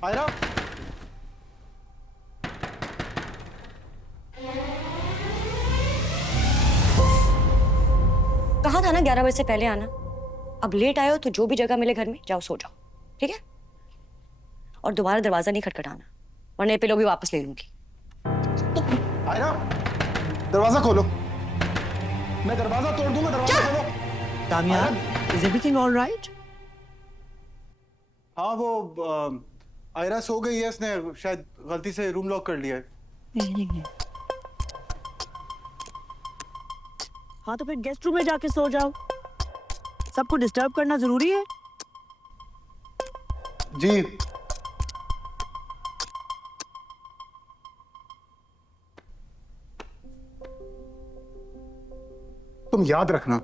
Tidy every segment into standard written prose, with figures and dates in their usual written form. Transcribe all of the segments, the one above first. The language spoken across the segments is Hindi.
आयरा, कहा था ना 11 बजे से पहले आना। अब लेट आए हो तो जो भी जगह मिले घर में जाओ सो जाओ, ठीक है? और दोबारा दरवाजा नहीं खटखटाना, वरना ये पिलो भी वापस ले लूंगी। आयरा, दरवाजा खोलो। मैं दरवाजा तोड़ दूंगा, दरवाजा खोलो। कामयाब, is everything all right? हाँ, वो आयरा सो गई है, इसने शायद गलती से रूम लॉक कर लिया है। नहीं। हाँ तो फिर गेस्ट रूम में जाके सो जाओ। सबको डिस्टर्ब करना जरूरी है? जी। तुम याद रखना,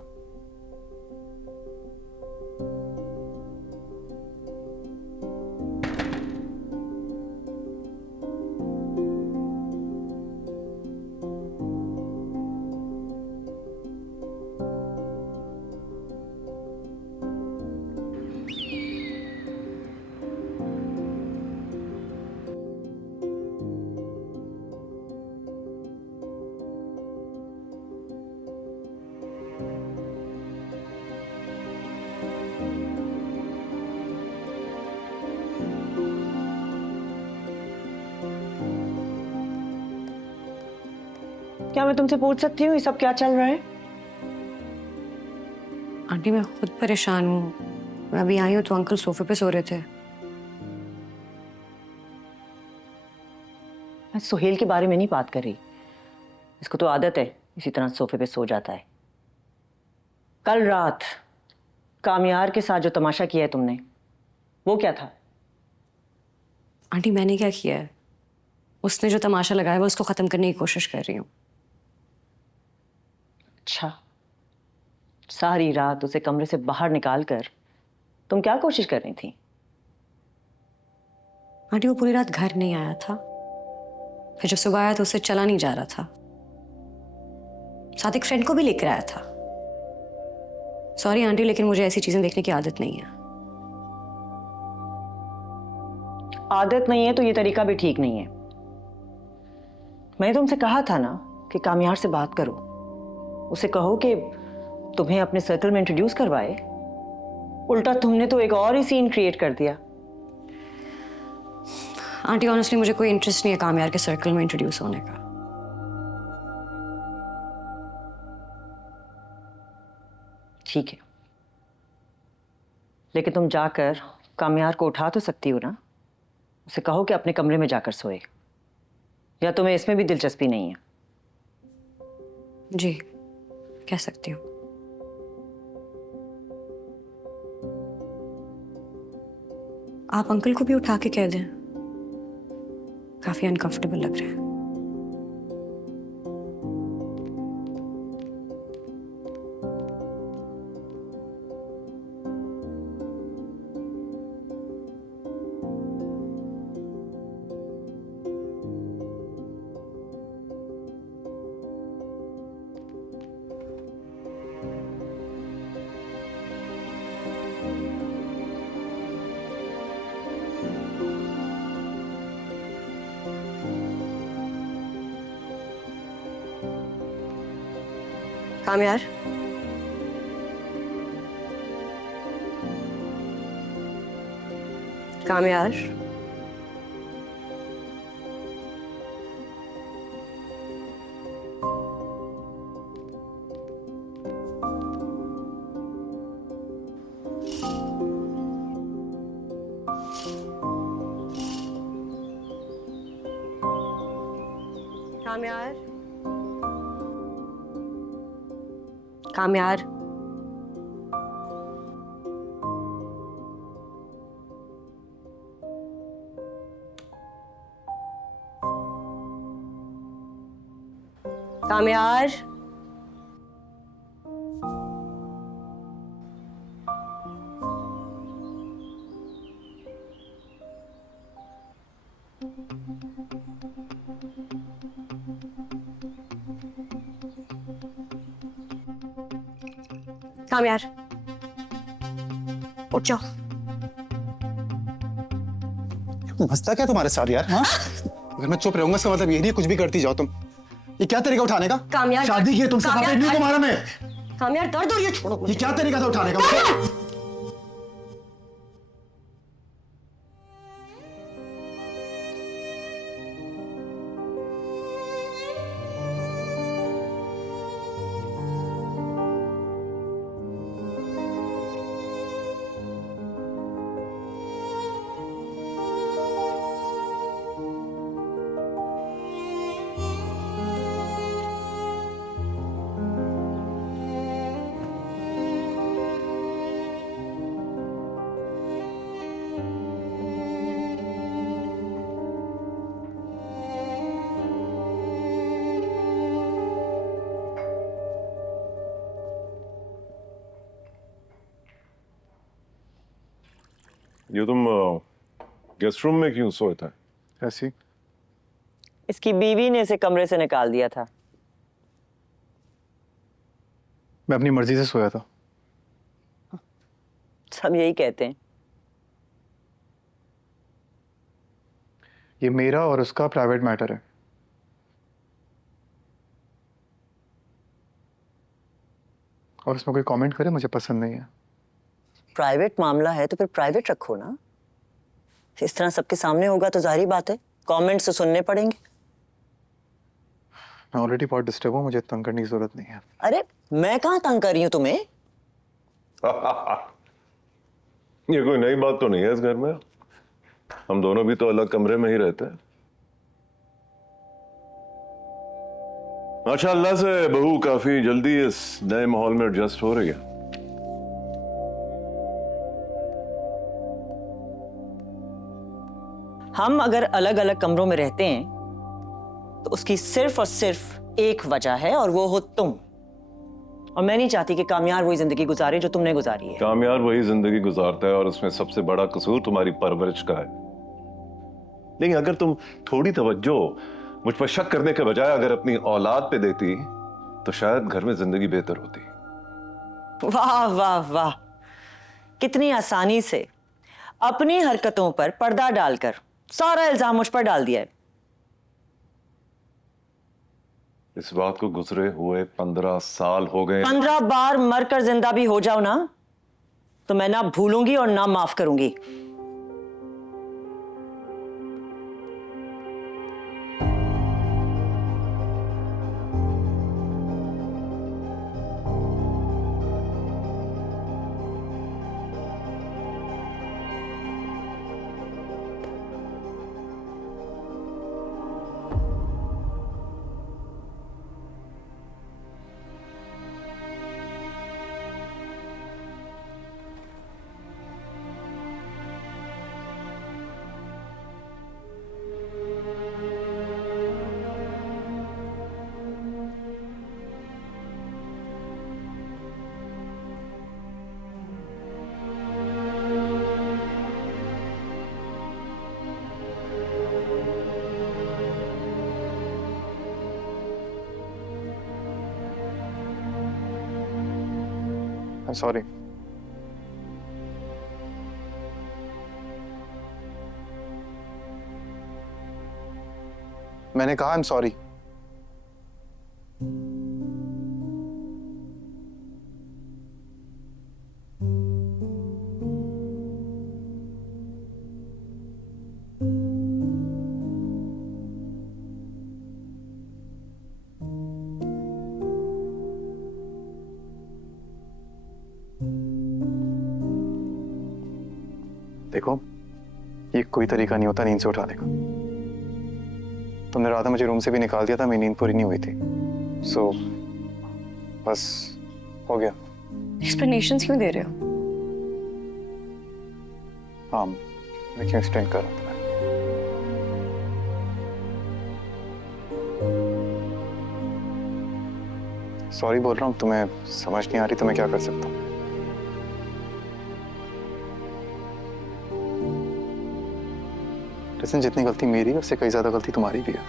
क्या मैं तुमसे पूछ सकती हूँ ये सब क्या चल रहा है? आंटी मैं खुद परेशान हूँ। मैं अभी आई हूँ तो अंकल सोफे पे सो रहे थे। मैं सुहेल के बारे में नहीं बात कर रही। इसको तो आदत है इसी तरह सोफे पे सो जाता है। कल रात कामयार के साथ जो तमाशा किया है तुमने, वो क्या था? आंटी मैंने क्या किया है? उसने जो तमाशा लगाया वो उसको खत्म करने की कोशिश कर रही हूँ। अच्छा, सारी रात उसे कमरे से बाहर निकाल कर तुम क्या कोशिश कर रही थी? आंटी वो पूरी रात घर नहीं आया था, फिर जब सुबह आया तो उससे चला नहीं जा रहा था, साथ एक फ्रेंड को भी लेकर आया था। सॉरी आंटी, लेकिन मुझे ऐसी चीजें देखने की आदत नहीं है। आदत नहीं है तो ये तरीका भी ठीक नहीं है। मैंने तुमसे कहा था ना कि कामयार से बात करो, उसे कहो कि तुम्हें अपने सर्कल में इंट्रोड्यूस करवाए। उल्टा तुमने तो एक और ही सीन क्रिएट कर दिया। आंटी ऑनेस्टली मुझे कोई इंटरेस्ट नहीं है कामयार के सर्कल में इंट्रोड्यूस होने का। ठीक है, लेकिन तुम जाकर कामयार को उठा तो सकती हो ना। उसे कहो कि अपने कमरे में जाकर सोए, या तुम्हें इसमें भी दिलचस्पी नहीं है? जी कह सकती हूँ। आप अंकल को भी उठा के कह दें, काफी अनकंफर्टेबल लग रहा है। कामयार, कामयार, कामयार, कामयार, कामयार, कामयार, उठ जाओ। मसला क्या तुम्हारे साथ यार? हाँ, अगर मैं चुप रहूंगा इसका मतलब ये नहीं है कुछ भी करती जाओ तुम। ये क्या तरीका उठाने का? कामयाब शादी की है तुमसे, पापा नहीं को मारा मैं। कामयाब दर्द हो रही है, छोड़ो ये क्या तरीका था उठाने का? ये तुम गेस्ट रूम में क्यों सोए थे? ऐसी इसकी बीवी ने इसे कमरे से निकाल दिया था। मैं अपनी मर्जी से सोया था। सब यही कहते हैं। ये मेरा और उसका प्राइवेट मैटर है। और उसमें कोई कमेंट करे मुझे पसंद नहीं है। प्राइवेट मामला है तो फिर प्राइवेट रखो ना। इस तरह सबके सामने होगा तो जाहिर बात है कमेंट्स तो सुनने पड़ेंगे। मैं ऑलरेडी बहुत डिस्टर्ब हूँ, मुझे तंग करने की जरूरत नहीं है। अरे मैं कहाँ तंग कर रही हूँ तुम्हें? ये कोई नई बात तो नहीं है इस घर में। हम दोनों भी तो अलग कमरे में ही रहते हैं। माशाअल्लाह से बहू काफी जल्दी इस नए माहौल में एडजस्ट हो रही है। हम अगर अलग अलग कमरों में रहते हैं तो उसकी सिर्फ और सिर्फ एक वजह है और वो हो तुम। और मैं नहीं चाहती कि कामयाब वही जिंदगी गुजारे जो तुमने गुजारी है। कामयाब वही जिंदगी गुजारता है और उसमें सबसे बड़ा कसूर तुम्हारी परवरिश का है। लेकिन अगर तुम थोड़ी तवज्जो मुझ पर शक करने के बजाय अगर अपनी औलाद पे देती तो शायद घर में जिंदगी बेहतर होती। वाह वाह वाह, कितनी आसानी से अपनी हरकतों पर पर्दा डालकर सारा इल्जाम मुझ पर डाल दिया है। इस बात को गुजरे हुए 15 साल हो गए। 15 बार मरकर जिंदा भी हो जाओ ना तो मैं ना भूलूंगी और ना माफ करूंगी। सॉरी। मैंने कहा आई एम सॉरी। देखो, ये कोई तरीका नहीं होता नींद से उठाने का। तुमने रात में मुझे रूम से भी निकाल दिया था, मेरी नींद पूरी नहीं हुई थी। सो बस हो गया। एक्सप्लेनेशंस क्यों दे रहे हो? हाँ, मैं क्यों एक्सटेंड कर रहा हूँ तुम्हें? सॉरी बोल रहा हूँ, तुम्हें समझ नहीं आ रही तो मैं क्या कर सकता हूँ? लेकिन जितनी गलती मेरी है उससे कई ज्यादा गलती तुम्हारी भी है।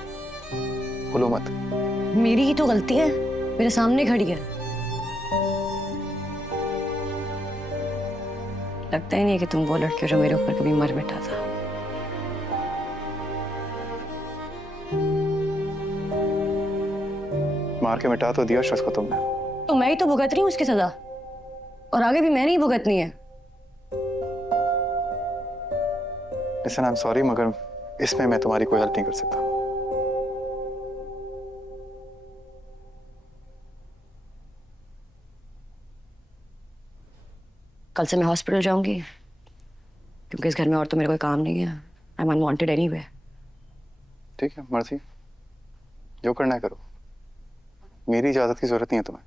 बोलो मत। मेरी ही तो गलती है, मेरे सामने खड़ी है। लगता ही नहीं है कि तुम वो लड़के हो जो मेरे ऊपर कभी मर मिटा था। मार के मिटा तो दिया शख्स को तुमने। तो मैं ही तो भुगत रही हूँ उसकी सजा, और आगे भी मैंने ही भुगतनी है। लिसन, आई एम सॉरी, मगर इसमें मैं तुम्हारी कोई हेल्प नहीं कर सकता। कल से मैं हॉस्पिटल जाऊंगी, क्योंकि इस घर में और तो मेरा कोई काम नहीं है। I am unwanted anyway. ठीक है, मर्जी, जो करना है करो, मेरी इजाजत की जरूरत नहीं है तुम्हें।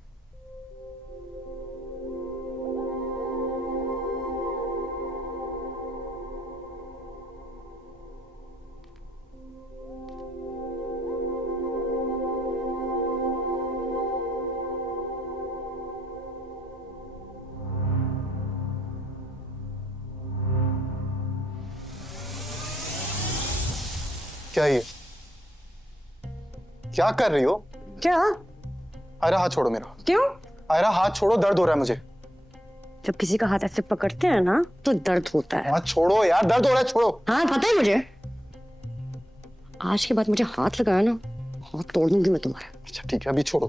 क्या ये, क्या कर रही हो? क्या? आयरा हाथ छोड़ो मेरा। क्यों? आयरा हाथ छोड़ो, दर्द हो रहा है मुझे। जब किसी का हाथ ऐसे पकड़ते हैं ना तो दर्द होता है। हाथ छोड़ो यार, दर्द हो रहा है, छोड़ो। हाँ पता है मुझे। आज के बाद मुझे हाथ लगाया ना, हाथ तोड़ दूंगी मैं तुम्हारा। अच्छा ठीक है, अभी छोड़ो।